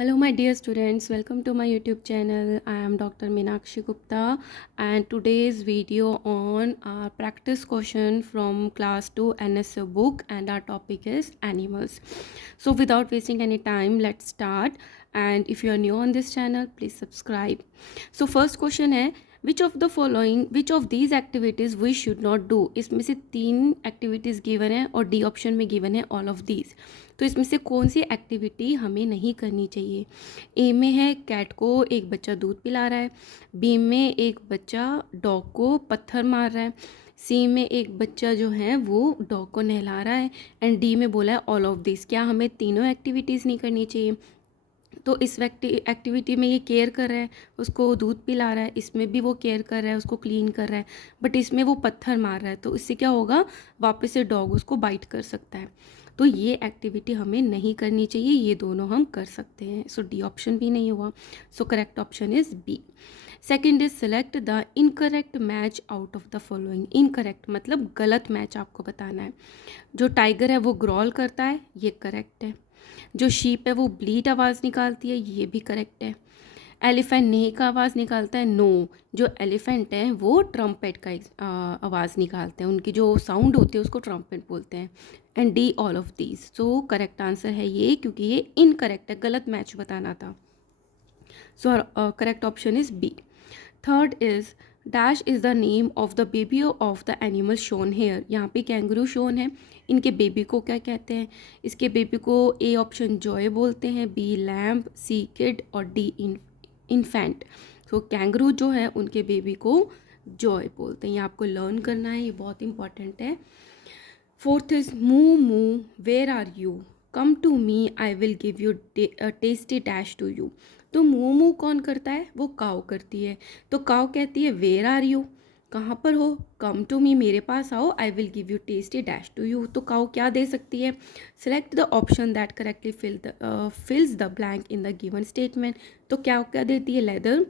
Hello, my dear students. Welcome to my YouTube channel. I am Dr. Meenakshi Gupta, and today's video on our practice question from class 2 NSO book, and our topic is animals. So, without wasting any time, let's start. And if you are new on this channel, please subscribe. So, first question है, which of these activities we should not do? इसमें से 3 activities given है और D option में given है all of these. तो इसमें से कौन सी एक्टिविटी हमें नहीं करनी चाहिए? ए में है कैट को एक बच्चा दूध पिला रहा है, बी में एक बच्चा डॉग को पत्थर मार रहा है, सी में एक बच्चा जो है वो डॉग को नहला रहा है, एंड डी में बोला है ऑल ऑफ दिस. क्या हमें तीनों एक्टिविटीज़ नहीं करनी चाहिए? तो इस एक्टिविटी में ये केयर कर रहा है, उसको दूध पिला रहा है, इसमें भी वो केयर कर रहा है, उसको क्लीन कर रहा है, बट इसमें वो पत्थर मार रहा है, तो इससे क्या होगा, वापस से डॉग उसको बाइट कर सकता है. तो ये एक्टिविटी हमें नहीं करनी चाहिए, ये दोनों हम कर सकते हैं. सो डी ऑप्शन भी नहीं हुआ. So correct option is B. Second is select the incorrect match out of the following. Incorrect मतलब गलत मैच आपको बताना है. जो टाइगर है वो ग्रॉल करता है, ये करेक्ट है. जो शीप है वो ब्लीट आवाज़ निकालती है, ये भी करेक्ट है. एलिफेंट नहीं का आवाज़ निकालता है, नो. जो एलिफेंट है वो ट्रम्पेट का आवाज़ निकालते हैं, उनकी जो साउंड होती है उसको ट्रम्पेट बोलते हैं. And D all of these. So correct answer है ये, क्योंकि ये इनकरेक्ट है, गलत मैच बताना था. So correct option is B. Third is dash is the name of the baby of the animal shown here. यहाँ पे कैंगरू शोन है, इनके बेबी को क्या कहते हैं? इसके बेबी को ए ऑप्शन जॉय बोलते हैं, बी लैम्प, सी किड और डी इन्फेंट. तो कैंगरू जो है उनके बेबी को जॉय बोलते हैं. ये आपको लर्न करना है, ये बहुत इंपॉर्टेंट है. Fourth is moo moo where are you, come to me I will give you tasty dash to you. तो मू मू कौन करता है? वो काव करती है. तो काव कहती है वेयर आर यू, कहाँ पर हो? कम टू मी, मेरे पास आओ, I will give you tasty dash to you. तो काव क्या दे सकती है? Select the option that correctly fills the blank in the given statement. तो क्या देती है? लेदर,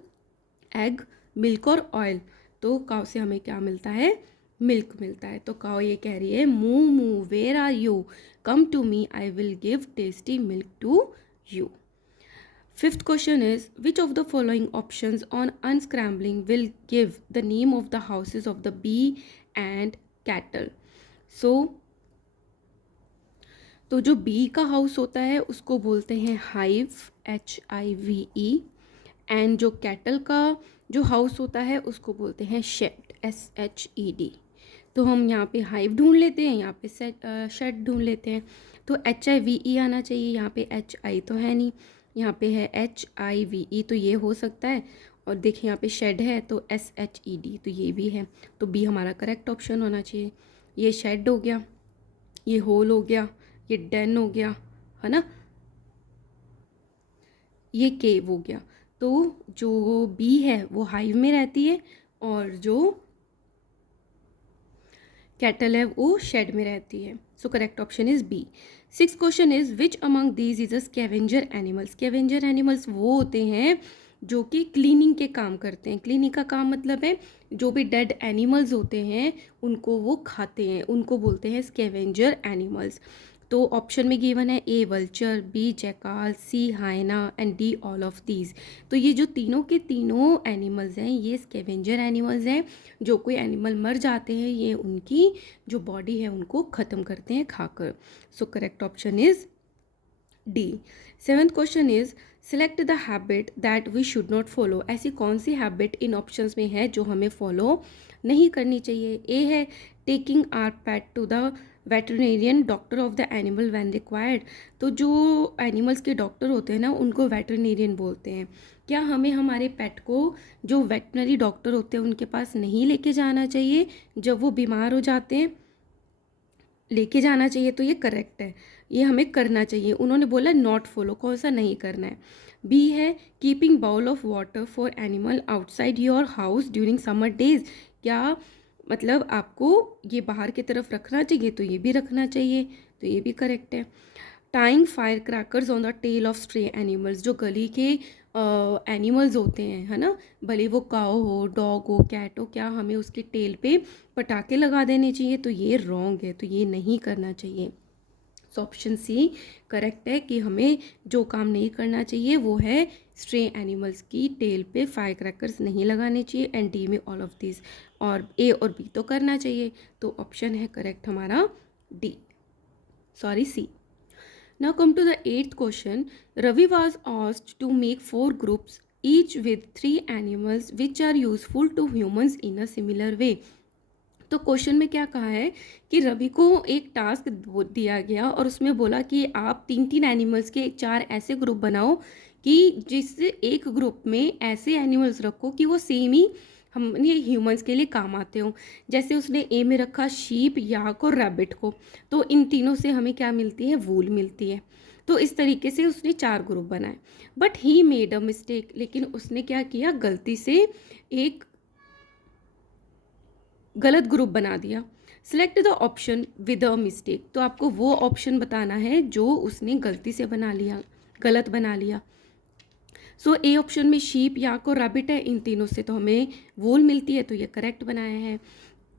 एग, मिल्क और ऑयल. तो काव से हमें क्या मिलता है? मिल्क मिलता है. तो काव ये कह रही है moo moo where are you, come to me, I will give tasty milk to you. Fifth question is, which of the following options on unscrambling will give the name of the houses of the bee and cattle? So, तो जो B का house होता है उसको बोलते हैं hive, HIVE. And जो cattle का जो हाउस होता है उसको बोलते हैं शेड, SHED. तो हम यहाँ पे हाइव ढूंढ लेते हैं, यहाँ पे शेड ढूंढ लेते हैं. तो HIVE आना चाहिए, यहाँ पे HI तो है नहीं, यहाँ पे है HIVE, तो ये हो सकता है. और देखिए यहाँ पे शेड है तो SHED, तो ये भी है. तो बी हमारा करेक्ट ऑप्शन होना चाहिए. ये शेड हो गया, ये होल हो गया, ये डेन हो गया, है ना, ये केव हो गया. तो जो बी है वो हाइव में रहती है और जो कैटल है वो शेड में रहती है. So correct option is B. Six question is which among these is a scavenger animals. Scavenger animals वो होते हैं जो कि क्लीनिंग के काम करते हैं. क्लीनिंग का काम मतलब है जो भी डेड एनिमल्स होते हैं उनको वो खाते हैं, उनको बोलते हैं स्कैवेंजर एनिमल्स. तो ऑप्शन में गिवन है A vulture, B jackal, C hyena and D all of these. तो ये जो तीनों के तीनों एनिमल्स हैं ये स्कैवेंजर एनिमल्स हैं. जो कोई एनिमल मर जाते हैं ये उनकी जो बॉडी है उनको ख़त्म करते हैं खाकर. So correct option is D. Seventh question is select the habit that we should not follow. ऐसी कौन सी हैबिट इन ऑप्शंस में है जो हमें फॉलो नहीं करनी चाहिए? ए है taking our pet to the veterinarian doctor of the animal when required. तो जो एनिमल्स के डॉक्टर होते हैं ना उनको वेटरनेरियन बोलते हैं. क्या हमें हमारे पेट को जो वेटनरी डॉक्टर होते हैं उनके पास नहीं लेके जाना चाहिए जब वो बीमार हो जाते हैं? लेके जाना चाहिए. तो ये करेक्ट है, ये हमें करना चाहिए. उन्होंने बोला नॉट फॉलो, कौन सा नहीं करना है? बी है keeping bowl of water for animal outside your house during summer days. क्या मतलब आपको ये बाहर की तरफ रखना चाहिए? तो ये भी रखना चाहिए, तो ये भी करेक्ट है. Tying fire crackers on the tail of stray animals. जो गली के एनिमल्स होते हैं, है ना, भले वो काऊ हो, डॉग हो, कैट हो, क्या हमें उसके टेल पे पटाखे लगा देने चाहिए? तो ये रॉन्ग है, तो ये नहीं करना चाहिए. सो ऑप्शन सी करेक्ट है कि हमें जो काम नहीं करना चाहिए वो है स्ट्रे एनिमल्स की टेल पे फायर क्रैकर्स नहीं लगाने चाहिए, एंड डी में ऑल ऑफ दिस, और ए और बी तो करना चाहिए। तो ऑप्शन है करेक्ट हमारा D, sorry C. Now come to the eighth question. Ravi was asked to make 4 groups, each with 3 animals which are useful to humans in a similar way. तो question में क्या कहा है कि रवि को एक टास्क दिया गया और उसमें बोला कि आप 3 एनिमल्स के 4 ऐसे ग्रुप बनाओ कि जिस एक ग्रुप में ऐसे एनिमल्स रखो कि वो सेम ही हमने ह्यूमंस के लिए काम आते हो। जैसे उसने ए में रखा शीप, याक और रैबिट को, तो इन तीनों से हमें क्या मिलती है, वूल मिलती है। तो इस तरीके से उसने 4 ग्रुप बनाए, but he made a mistake, लेकिन उसने क्या किया, गलती से एक गलत ग्रुप बना दिया। Select the option with a mistake, तो आपको वो ऑप्शन बताना है जो उसने गलती से बना लिया, गलत बना लिया। सो ए ऑप्शन में शीप, याक और रैबिट है, इन तीनों से तो हमें वूल मिलती है, तो ये करेक्ट बनाया है।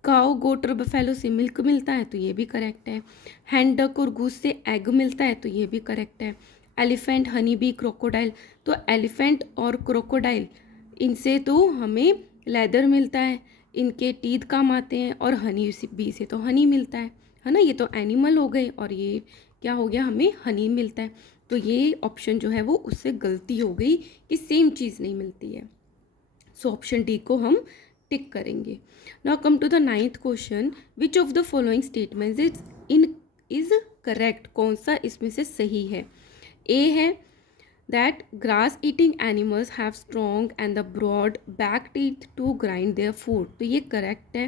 काऊ, गोट और बफेलो से मिल्क मिलता है, तो ये भी करेक्ट है। हैंड डक और गूस से एग मिलता है, तो ये भी करेक्ट है। एलिफेंट, हनी बी, क्रोकोडाइल, तो एलिफेंट और क्रोकोडाइल इनसे तो हमें लेदर मिलता है, इनके टीथ काम आते हैं, और हनी बी से तो हनी मिलता है ना। ये तो एनिमल हो गए और ये क्या हो गया, हमें हनी मिलता है। तो ये ऑप्शन जो है वो उससे गलती हो गई कि सेम चीज़ नहीं मिलती है। सो ऑप्शन डी को हम टिक करेंगे। Now come to the 9th question, which of the following statements is correct, कौन सा इसमें से सही है। ए है that grass eating animals have strong and the broad back teeth to grind their food, तो ये करेक्ट है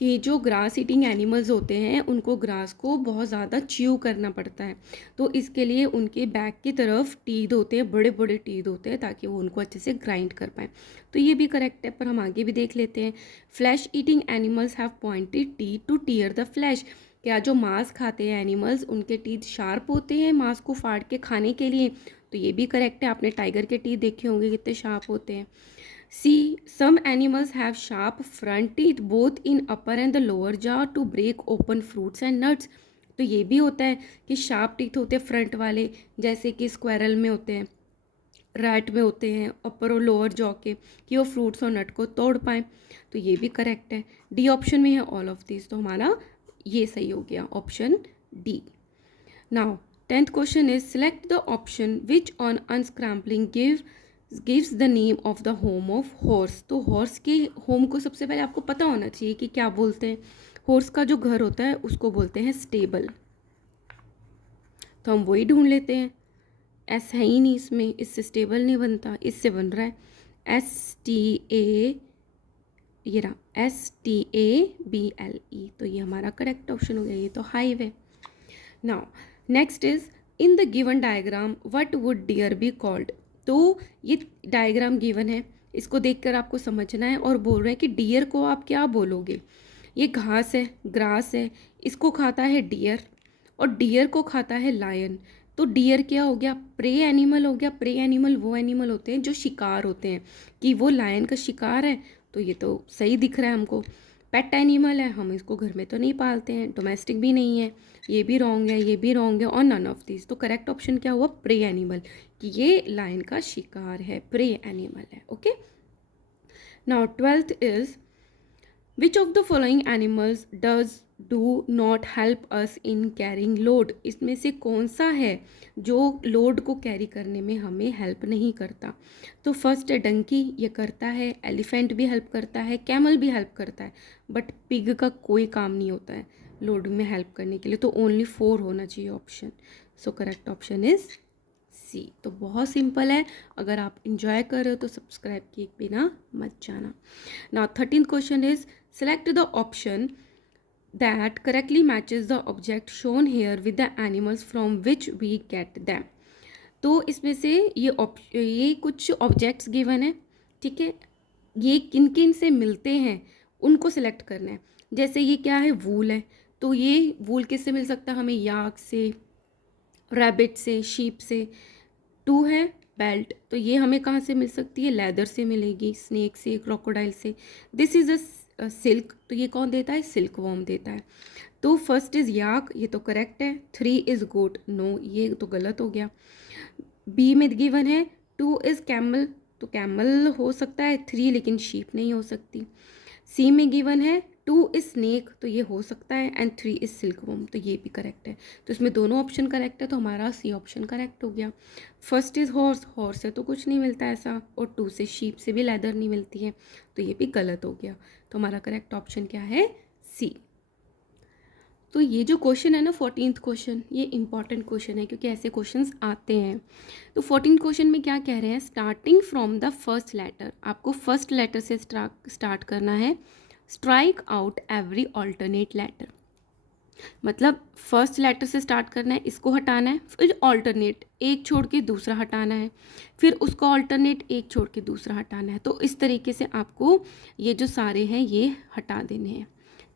कि जो ग्रास ईटिंग एनिमल्स होते हैं उनको ग्रास को बहुत ज़्यादा च्यू करना पड़ता है, तो इसके लिए उनके बैक की तरफ टीथ होते हैं, बड़े बड़े टीथ होते हैं, ताकि वो उनको अच्छे से ग्राइंड कर पाएँ। तो ये भी करेक्ट है, पर हम आगे भी देख लेते हैं। Flesh eating animals have pointed teeth two tier the flash, क्या जो मांस खाते हैं एनिमल्स उनके टीथ शार्प होते हैं मांस को फाड़ के खाने के लिए, तो ये भी करेक्ट है। आपने टाइगर के टीथ देखे होंगे कितने शार्प होते हैं। See some animals have sharp front teeth both in upper and the lower jaw to break open fruits and nuts, तो ये भी होता है कि शार्प टीथ होते हैं फ्रंट वाले, जैसे कि स्क्वायरल में होते हैं, रैट में होते हैं अपर और लोअर जॉ के, कि वो फ्रूट्स और नट को तोड़ पाएँ, तो ये भी करेक्ट है। डी ऑप्शन में है ऑल ऑफ दिस, तो हमारा ये सही हो गया, option D. Now 10th question is select the option which on unscrambling gives the name of the home of horse, तो हॉर्स के होम को सबसे पहले आपको पता होना चाहिए कि क्या बोलते हैं। हॉर्स का जो घर होता है उसको बोलते हैं स्टेबल, तो हम वही ढूंढ लेते हैं। एस है ही नहीं इसमें, इससे स्टेबल नहीं बनता, इससे बन रहा है STA, ये रहा STABLE, तो ये हमारा करेक्ट ऑप्शन हो गया, ये तो highway. Now next is in the given diagram what would deer be called, तो ये डायग्राम गिवन है, इसको देखकर आपको समझना है, और बोल रहे हैं कि डियर को आप क्या बोलोगे। ये घास है, ग्रास है, इसको खाता है डियर, और डियर को खाता है लायन, तो डियर क्या हो गया, प्रे एनिमल हो गया। प्रे एनिमल वो एनिमल होते हैं जो शिकार होते हैं, कि वो लायन का शिकार है, तो ये तो सही दिख रहा है हमको। पेट एनिमल है, हम इसको घर में तो नहीं पालते हैं, डोमेस्टिक भी नहीं है, ये भी रॉन्ग है, ये भी रॉन्ग है, और नन ऑफ दिस, तो करेक्ट ऑप्शन क्या हुआ, प्रे एनिमल, कि ये लायन का शिकार है, प्रे एनिमल है। Okay, now 12th is which of the following animals do not help us in carrying load, इसमें से कौन सा है जो लोड को कैरी करने में हमें हेल्प नहीं करता। तो फर्स्ट है डंकी, ये करता है। एलिफेंट भी हेल्प करता है, कैमल भी हेल्प करता है, बट पिग का कोई काम नहीं होता है लोड में हेल्प करने के लिए, तो ओनली 4 होना चाहिए option. So correct option is C. तो बहुत सिंपल है, अगर आप इंजॉय कर रहे हो तो सब्सक्राइब किए बिना मत जाना। Now 13th question is select the option that correctly matches the object shown here with the animals from which we get them, तो इसमें से ये कुछ ऑब्जेक्ट्स गिवन है, ठीक है, ये किन किन से मिलते हैं उनको सिलेक्ट करना है। जैसे ये क्या है, वूल है, तो ये वूल किससे मिल सकता है हमें, याक से, रैबिट से, शीप से। 2 है बेल्ट, तो ये हमें कहाँ से मिल सकती है, लेदर से मिलेगी, स्नेक से, क्रोकोडाइल से। दिस इज अ सिल्क, तो ये कौन देता है? सिल्क वॉर्म देता है। तो फर्स्ट इज़ याक, ये तो करेक्ट है। 3 इज़ गोट, नो ये तो गलत हो गया। बी में गिवन है 2 इज़ कैमल, तो कैमल हो सकता है 3, लेकिन शीप नहीं हो सकती। सी में गिवन है 2 इज स्नेक, तो ये हो सकता है, एंड 3 इज सिल्कवॉर्म, तो ये भी करेक्ट है। तो इसमें दोनों ऑप्शन करेक्ट है, तो हमारा सी ऑप्शन करेक्ट हो गया। फर्स्ट इज हॉर्स, हॉर्स से तो कुछ नहीं मिलता ऐसा, और 2 से शीप से भी लेदर नहीं मिलती है, तो ये भी गलत हो गया। तो हमारा करेक्ट ऑप्शन क्या है? सी। तो ये जो क्वेश्चन है ना 14th क्वेश्चन, ये इंपॉर्टेंट क्वेश्चन है क्योंकि ऐसे क्वेश्चंस आते हैं। तो 14th क्वेश्चन में क्या कह रहे हैं? Starting from the first letter, आपको फर्स्ट लेटर से स्टार्ट करना है। Strike out every alternate letter, मतलब फर्स्ट लेटर से स्टार्ट करना है, इसको हटाना है, फिर ऑल्टरनेट एक छोड़ के दूसरा हटाना है, फिर उसको ऑल्टरनेट एक छोड़ के दूसरा हटाना है। तो इस तरीके से आपको ये जो सारे हैं ये हटा देने हैं।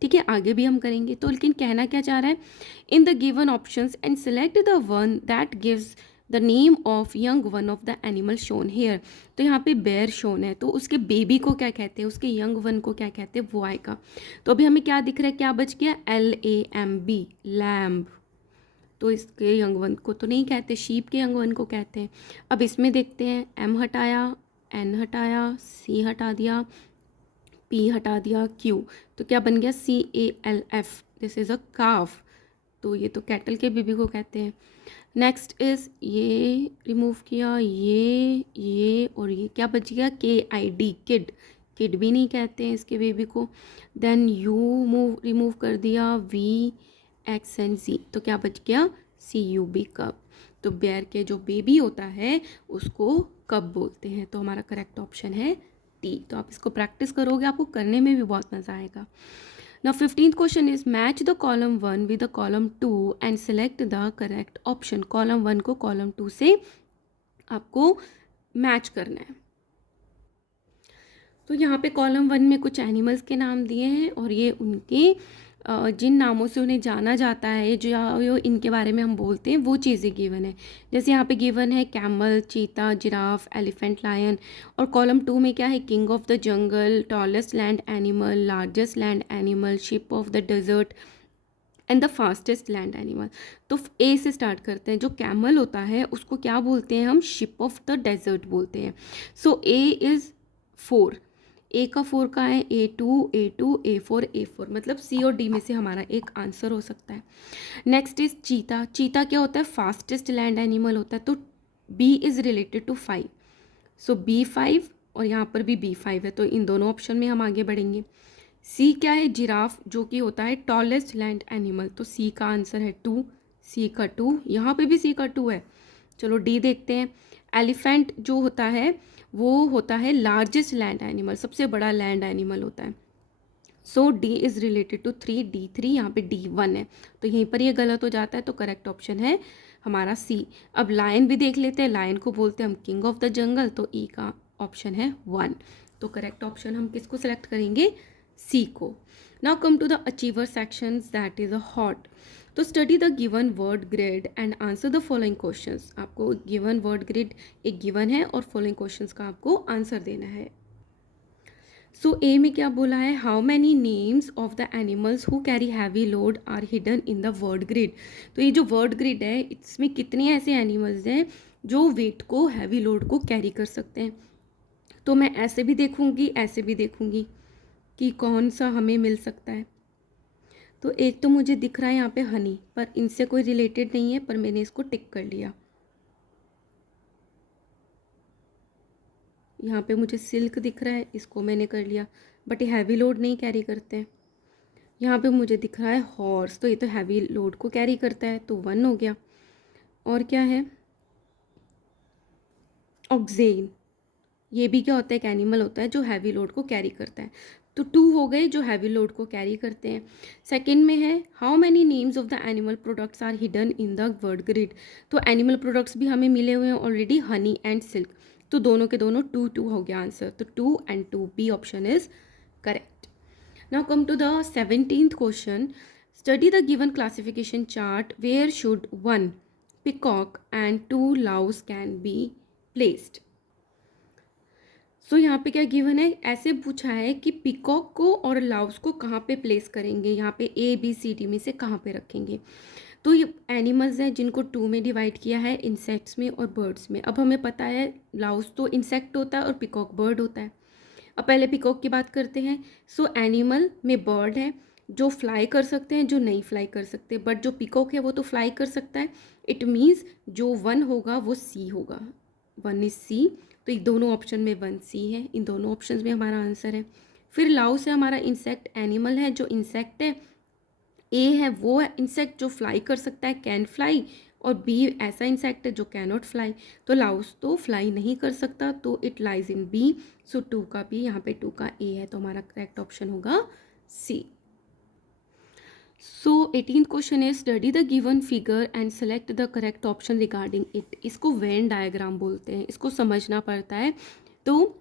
ठीक है, आगे भी हम करेंगे। तो लेकिन कहना क्या चाह रहा है? In the given options and select the one that gives the name of young one of the animal shown here. तो यहाँ पे बेयर शोन है, तो उसके बेबी को क्या कहते हैं, उसके यंग वन को क्या कहते हैं, वो आएगा। तो अभी हमें क्या दिख रहा है, क्या बच गया? LAMB, lamb. तो इसके यंग वन को तो नहीं कहते, शीप के यंग वन को कहते हैं। अब इसमें देखते हैं, M हटाया, N हटाया, C हटा दिया, P हटा दिया, Q, तो क्या बन गया? CALF, दिस इज़ अ काफ। तो ये तो कैटल के बेबी को कहते हैं। नेक्स्ट इज ये रिमूव किया, ये और ये क्या बच गया? KID, kid. किड भी नहीं कहते हैं इसके बेबी को। देन U रिमूव कर दिया, V, X एंड Z, तो क्या बच गया? CUB, कब। तो बेयर के जो बेबी होता है उसको कब बोलते हैं। तो हमारा करेक्ट ऑप्शन है टी। तो आप इसको प्रैक्टिस करोगे, आपको करने में भी बहुत मज़ा आएगा। Now 15th question is match the column 1 with the column 2 and select the correct option. column 1 को column 2 से आपको मैच करना है। तो यहाँ पे कॉलम 1 में कुछ एनिमल्स के नाम दिए हैं और ये उनके जिन नामों से उन्हें जाना जाता है, जो इनके बारे में हम बोलते हैं, वो चीज़ें गिवन है। जैसे यहाँ पे गिवन है camel, cheetah, giraffe, elephant, lion. और कॉलम 2 में क्या है? King of the jungle, tallest land animal, largest land animal, ship of the desert and the fastest land animal. तो ए से स्टार्ट करते हैं। जो कैमल होता है उसको क्या बोलते हैं हम? शिप ऑफ द डेजर्ट बोलते हैं। सो ए इज़ 4, ए का 4 का है? A2, A2, A4, A4, मतलब C और D में से हमारा एक आंसर हो सकता है। नेक्स्ट इज चीता। चीता क्या होता है? फास्टेस्ट लैंड एनिमल होता है, तो B is related to 5, so B5, और यहाँ पर भी B5 है, तो इन दोनों ऑप्शन में हम आगे बढ़ेंगे। सी क्या है? जिराफ, जो कि होता है टॉलेस्ट लैंड एनिमल, तो सी का आंसर है 2, सी का 2, यहाँ पे भी सी का 2 है। चलो डी देखते हैं। एलिफेंट जो होता है वो होता है लार्जेस्ट लैंड एनिमल, सबसे बड़ा लैंड एनिमल होता है। So D is related to 3, D3, यहाँ पे D1 है, तो यहीं पर ये गलत हो जाता है, तो करेक्ट ऑप्शन है हमारा सी। अब लायन भी देख लेते हैं। लायन को बोलते हैं हम किंग ऑफ द जंगल, तो ई का ऑप्शन है 1। तो करेक्ट ऑप्शन हम किसको सेलेक्ट करेंगे? सी को। Now come to the achiever sections, that is a hot. तो study the given word grid and answer the following questions. आपको गिवन वर्ड ग्रिड एक गिवन है और फॉलोइंग क्वेश्चंस का आपको आंसर देना है। सो ए में क्या बोला है? How many names of the animals who carry heavy load are hidden in the word grid. तो ये जो वर्ड ग्रिड है इसमें कितने ऐसे एनिमल्स हैं जो वेट को, हैवी लोड को कैरी कर सकते हैं। तो मैं ऐसे भी देखूंगी, ऐसे भी देखूंगी कि कौन सा हमें मिल सकता है। तो एक तो मुझे दिख रहा है यहाँ पे हनी, पर इनसे कोई रिलेटेड नहीं है, पर मैंने इसको टिक कर लिया। यहाँ पे मुझे सिल्क दिख रहा है, इसको मैंने कर लिया, बट ये हैवी लोड नहीं कैरी करते हैं। यहाँ पे मुझे दिख रहा है हॉर्स, तो ये तो हैवी लोड को कैरी करता है, तो 1 हो गया। और क्या है? ऑक्सेन, ये भी क्या होता है? एक एनिमल होता है जो हैवी लोड को कैरी करता है, तो 2 हो गए जो हैवी लोड को कैरी करते हैं। सेकंड में है how many names of the animal products are hidden in the word grid. तो एनिमल प्रोडक्ट्स भी हमें मिले हुए हैं ऑलरेडी, हनी एंड सिल्क, तो दोनों के दोनों 2 हो गया आंसर, तो 2 and 2, B option is correct. Now come to the 17th question. Study the given classification chart, where should 1 peacock and 2 louse can be placed. So यहाँ पे क्या गिवन है, ऐसे पूछा है कि पिकॉक को और लाउस को कहाँ पे प्लेस करेंगे, यहाँ पे ABCD में से कहाँ पे रखेंगे। तो ये एनिमल्स हैं जिनको 2 में डिवाइड किया है, इंसेक्ट्स में और बर्ड्स में। अब हमें पता है लाउस तो इंसेक्ट होता है और पिकॉक बर्ड होता है। अब पहले पिकॉक की बात करते हैं। सो एनिमल में बर्ड है जो फ्लाई कर सकते हैं, जो नहीं फ्लाई कर सकते, बट जो पिकॉक है वो तो फ्लाई कर सकता है। इट मीन्स जो 1 होगा वो C होगा, 1 इज C। तो ये दोनों ऑप्शन में 1C है, इन दोनों ऑप्शन में हमारा आंसर है। फिर लाउस है हमारा इंसेक्ट एनिमल है, जो इंसेक्ट है। ए है वो इंसेक्ट जो फ्लाई कर सकता है, कैन फ्लाई, और बी ऐसा इंसेक्ट है जो कैनॉट फ्लाई। तो लाउस तो फ्लाई नहीं कर सकता, तो इट लाइज इन बी। सो 2 का बी, यहाँ पे 2 का ए है, तो हमारा करेक्ट ऑप्शन होगा सी। सो 18th क्वेश्चन है, study the given figure and select the correct option regarding it. इसको वेन डायग्राम बोलते हैं, इसको समझना पड़ता है। तो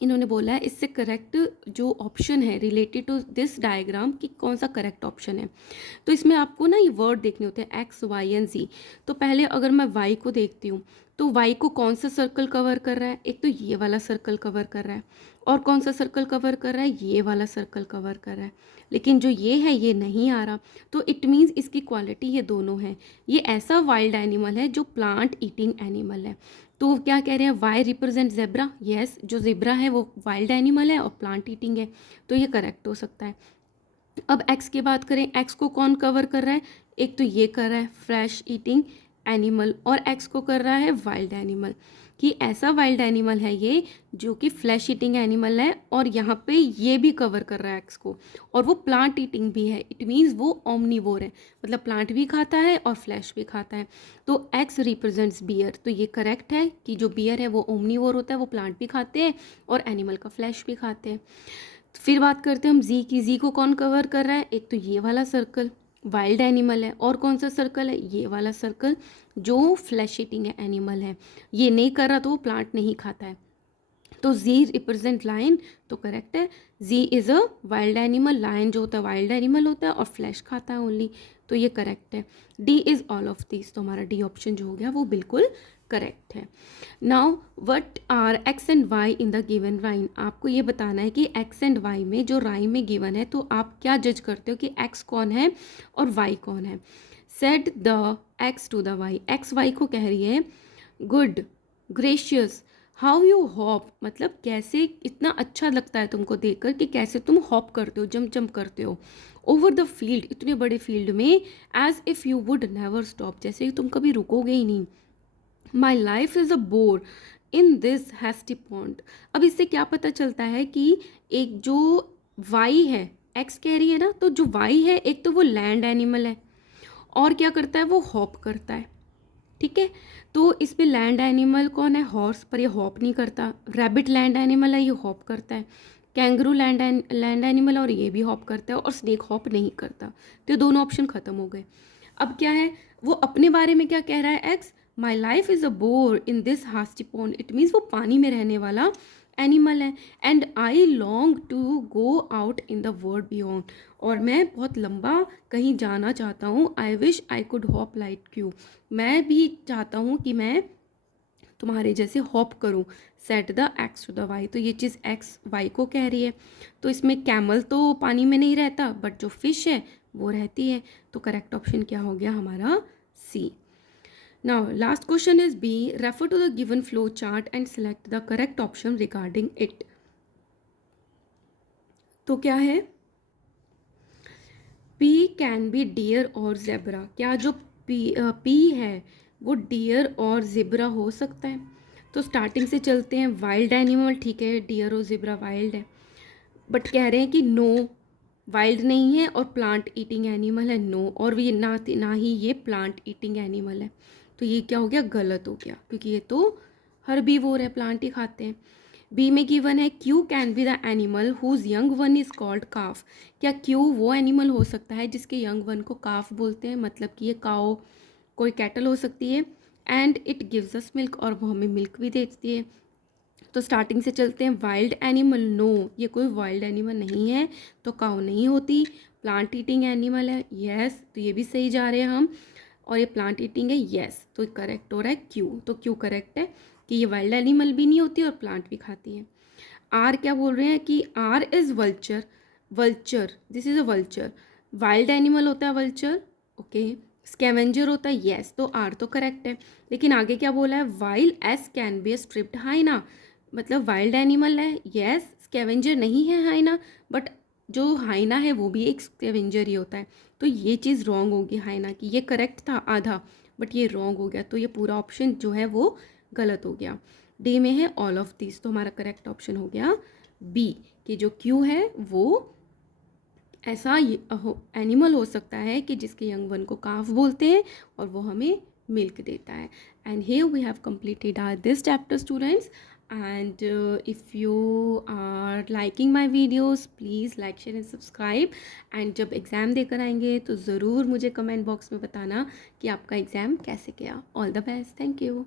इन्होंने बोला है इससे करेक्ट जो ऑप्शन है रिलेटेड टू दिस डायग्राम कि कौन सा करेक्ट ऑप्शन है। तो इसमें आपको ना ये वर्ड देखने होते हैं X, Y एंड Z। तो पहले अगर मैं Y को देखती हूँ तो Y को कौन सा सर्कल कवर कर रहा है, एक तो ये वाला सर्कल कवर कर रहा है, और कौन सा सर्कल कवर कर रहा है, ये वाला सर्कल कवर कर रहा है। लेकिन जो ये है ये नहीं आ रहा, तो इट मीन्स इसकी क्वालिटी ये दोनों है। ये ऐसा वाइल्ड एनिमल है जो प्लांट ईटिंग एनिमल है। तो क्या कह रहे हैं, वाई रिप्रेजेंट जेब्रा। यस, जो जेब्रा है वो वाइल्ड एनिमल है और प्लांट ईटिंग है, तो ये करेक्ट हो सकता है। अब एक्स की बात करें, एक्स को कौन कवर कर रहा है, एक तो ये कर रहा है फ्लैश ईटिंग एनिमल, और एक्स को कर रहा है वाइल्ड एनिमल, कि ऐसा वाइल्ड एनिमल है ये जो कि फ्लैश ईटिंग एनिमल है, और यहाँ पे ये भी कवर कर रहा है एक्स को, और वो प्लांट ईटिंग भी है। इट मीन्स वो ओमनीवोर है, मतलब प्लांट भी खाता है और फ्लैश भी खाता है। तो एक्स रिप्रेजेंट्स बियर, तो ये करेक्ट है कि जो बियर है वो ओमनीवोर होता है, वो प्लांट भी खाते हैं और एनिमल का फ्लैश भी खाते हैं। फिर बात करते हैं हम जी की। जी को कौन कवर कर रहा है, एक तो ये वाला सर्कल वाइल्ड एनिमल है, और कौन सा सर्कल है, ये वाला सर्कल जो फ्लैश ईटिंग एनिमल है। ये नहीं कर रहा तो वो प्लांट नहीं खाता है। तो जी रिप्रेजेंट लायन, तो करेक्ट है। G is a wild animal, lion जो होता है वाइल्ड एनिमल होता है और फ्लैश खाता है ओनली, तो ये करेक्ट है। D is all of this, तो हमारा डी ऑप्शन जो हो गया वो बिल्कुल करेक्ट है। Now what are X and Y in the given rhyme. आपको ये बताना है कि एक्स एंड वाई में जो राइम में गिवन है, तो आप क्या जज करते हो कि एक्स कौन है और वाई कौन है। Said the X to the Y, X Y को कह रही है good, gracious, how you hop, मतलब कैसे इतना अच्छा लगता है तुमको देखकर कि कैसे तुम हॉप करते हो, जंप जंप करते हो ओवर द फील्ड, इतने बड़े फील्ड में, as if you would never stop, जैसे तुम कभी रुकोगे ही नहीं। My life is a bore in this hasty pond. अब इससे क्या पता चलता है कि एक जो वाई है, एक्स कह रही है ना, तो जो वाई है एक तो वो लैंड एनिमल है, और क्या करता है वो हॉप करता है। ठीक है, तो इसमें लैंड एनिमल कौन है, हॉर्स, पर ये हॉप नहीं करता। रैबिट लैंड एनिमल है, ये हॉप करता है। कैंगरू लैंड एनिमल है और ये भी हॉप करता है, और स्नेक हॉप नहीं करता। तो ये दोनों ऑप्शन खत्म हो गए। अब क्या है, वो अपने बारे में क्या कह रहा है X, my life is a bore in this hasty pond. It means वो पानी में रहने वाला एनिमल है। And I long to go out in the world beyond, और मैं बहुत लंबा कहीं जाना चाहता हूँ। I wish I could hop like you, मैं भी चाहता हूँ कि मैं तुम्हारे जैसे हॉप करूँ। Said the X to the Y, तो ये चीज़ एक्स वाई को कह रही है। तो इसमें कैमल तो पानी में नहीं रहता, बट जो फिश है वो रहती है। तो करेक्ट ऑप्शन क्या हो गया हमारा, C. Now last question is B, refer to the given flow chart and select the correct option regarding it. तो क्या है, पी कैन बी डियर और जेब्रा, क्या जो पी है वो डियर और जेब्रा हो सकता है। तो स्टार्टिंग से चलते हैं, वाइल्ड एनिमल, ठीक है, डियर और जेब्रा वाइल्ड है, बट कह रहे हैं कि नो, वाइल्ड नहीं है और प्लांट ईटिंग एनिमल है, नो, और ये ना ही ये प्लांट ईटिंग एनिमल है। तो ये क्या हो गया, गलत हो गया, क्योंकि ये तो हर्बीवोर है, प्लांट ही खाते हैं। बी में गिवन है Q can be the animal whose young one is called calf, क्या क्यू वो एनिमल हो सकता है जिसके यंग वन को काफ बोलते हैं, मतलब कि ये काओ कोई कैटल हो सकती है। And it gives us milk, और वो हमें मिल्क भी देती है। तो स्टार्टिंग से चलते हैं, वाइल्ड एनिमल, नो, ये कोई वाइल्ड एनिमल नहीं है, तो काऊ नहीं होती, प्लांट ईटिंग एनिमल है, यस, तो ये भी सही जा रहे हैं हम, और ये प्लांट ईटिंग है, यस, तो करेक्ट हो रहा है क्यू। तो क्यू करेक्ट है कि ये वाइल्ड एनिमल भी नहीं होती और प्लांट भी खाती है। आर क्या बोल रहे हैं कि R is vulture, vulture this is a vulture, wild animal होता है वल्चर, ओके। स्कैवेंजर होता है, यस, तो आर तो करेक्ट है। लेकिन आगे क्या बोला है, while S can be striped hyena, मतलब वाइल्ड एनिमल है, यस, स्कैवेंजर नहीं है हाइना, बट जो हाइना है वो भी एक स्कैवेंजर ही होता है। तो ये चीज़ रॉन्ग होगी हाइना की, ये करेक्ट था आधा, बट ये रॉन्ग हो गया, तो ये पूरा ऑप्शन जो है वो गलत हो गया। डी में है ऑल ऑफ दिस, तो हमारा करेक्ट ऑप्शन हो गया बी, कि जो क्यू है वो ऐसा एनिमल हो सकता है कि जिसके यंग वन को काफ बोलते हैं और वो हमें मिल्क देता है। And here we have completed our this chapter students, and if you are liking my videos please like share and subscribe, and जब एग्ज़ाम देकर आएंगे तो ज़रूर मुझे कमेंट बॉक्स में बताना कि आपका एग्ज़ाम कैसे गया। All the best, thank you.